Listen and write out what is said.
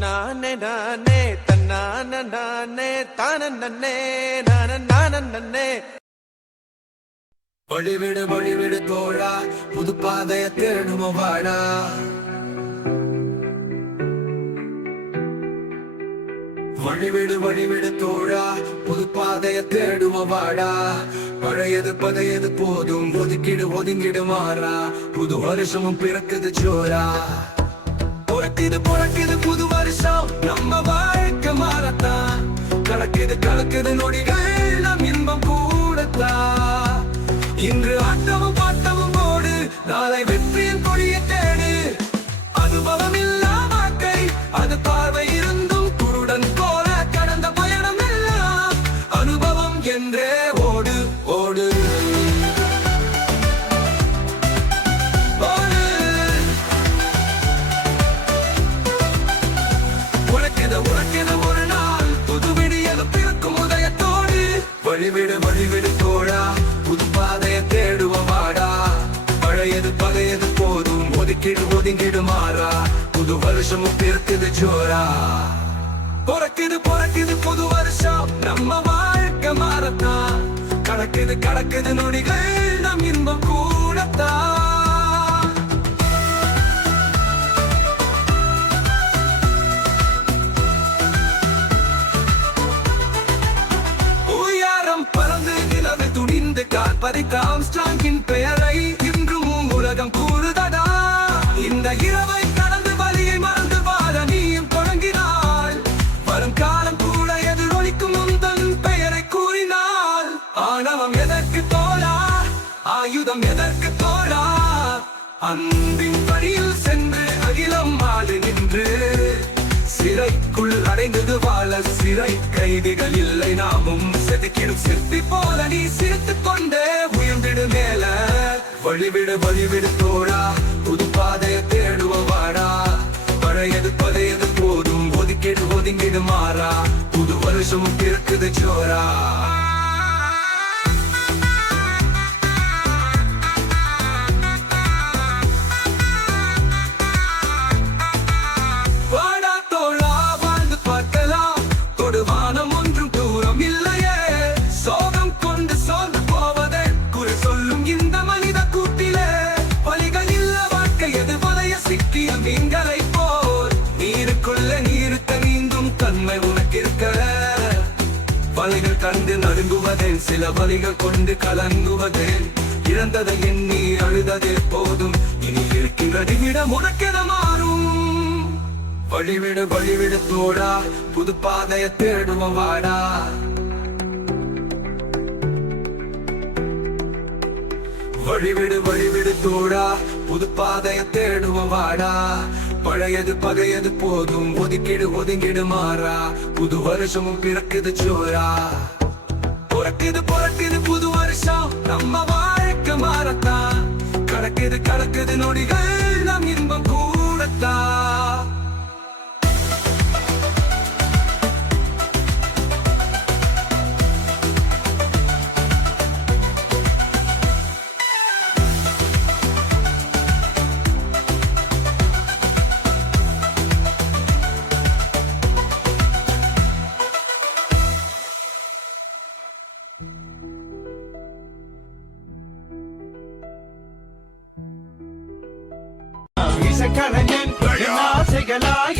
தன்னானே நானே தன்னான நானே தான நன்னே நான நான நன்னே. வழிவிடு தோழா, புது பாதைய தேடுமோ வாடா. வழிவிடு தோழா, புது பாதைய தேடுமோ வாடா. பழையது பதையது போதும், ஒதுங்கிடு மாறா. புது வருஷமும் பிறக்குது ஜோரா. பொறக்குது புது வருஷம், நம்ம வாழ்க்கை மாறத்தான். கலக்குது நொடிகள், நம் இன்பம் கூடத்தான். இன்று ஆட்டமும் பாட்டமும் போடு, நாளை வெற்றியின் கொடிய தேடு. அனுபவம் இல்லா வாழ்க்கை, அது பார்வை இருந்தும் குருடன் போல கடந்த பயணம் எல்லாம் அனுபவம் என்றே ஓடு ஓடு. உனக்கென ஒரு நாள் புது விடியல் பிறக்கும் உதயத்தோடு. வழிவிடு தோழா, புது பாதைய தேடுவ வாடா. பழையது பகையது போதும், ஒதுங்கிடு மாறா. புது வருஷமும் பிறக்குது ஜோரா. பொறக்குது புது வருஷம், நம்ம வாழ்க்கை மாறத்தான். கடக்குது நொடிகள், நம் இன்பம் கூடத்தான். ஆம்ஸ்ட்ராங்கின் பெயரை இன்றும் உலகம் கூறுதடா. இந்த இரவை கடந்து வலியை மறந்து வாழ நீயும் தொடங்கினாள். வரும் காலம் கூட எதிரொலிக்கும் உந்தன் பெயரை கூறினாள். ஆணவம் எதற்கு தோழா, ஆயுதம் எதற்கு தோழா. அன்பின் வழியில் சென்று அகிலம் ஆடு நின்று. சிறைக்குள் அடைந்தது வாழ சிறை கைதிகள் இல்லை, நாமும் செதுக்கிடும் சிற்பி போல நீ சிரித்துக் கொண்டே உயர்ந்திடு மேல. வழிவிடு தோழா, புது பாதைய தேடுவ வாடா. பழையது பதையது போதும், ஒதுங்கிடு மாறா. புது வருஷமும் பிறக்குது ஜோரா. வானம் ஒன்றும் தூரம் இல்லையே, சோகம் கொண்டு சோர்ந்து போவதே குறை சொல்லும் இந்த மனித கூட்டிலே. வழிகள் இல்ல வாழ்க்கை, எது வலைய சிக்கிய மீன்களை போல். நீருக்க நீந்தும் தன்மை உனக்கு இருக்க. வலைகள் கண்டு நடுங்குவதேன், சில வழிகள் கொண்டு கலங்குவதேன். இறந்ததை எண்ணி அழுததே போதும், இனி இருக்கின்ற நிமிடம் உனக்கென மாறும். வழிவிடு தோழா, புது பாதைய தேடுவ வாடா. வழிவிடு தோழா, புது பாதைய தேடுவ வாடா. பழையது பகையது போதும், ஒதுங்கிடு மாறா. புது வருஷமும் பிறக்குது ஜோரா. பொறக்குது புது வருஷம், நம்ம வாழ்க்கை மாறத்தான். கடக்குது நொடிகள், நம் இன்பம் கூடத்தான். இசைக்கலைஞன் ஆசைகளாய்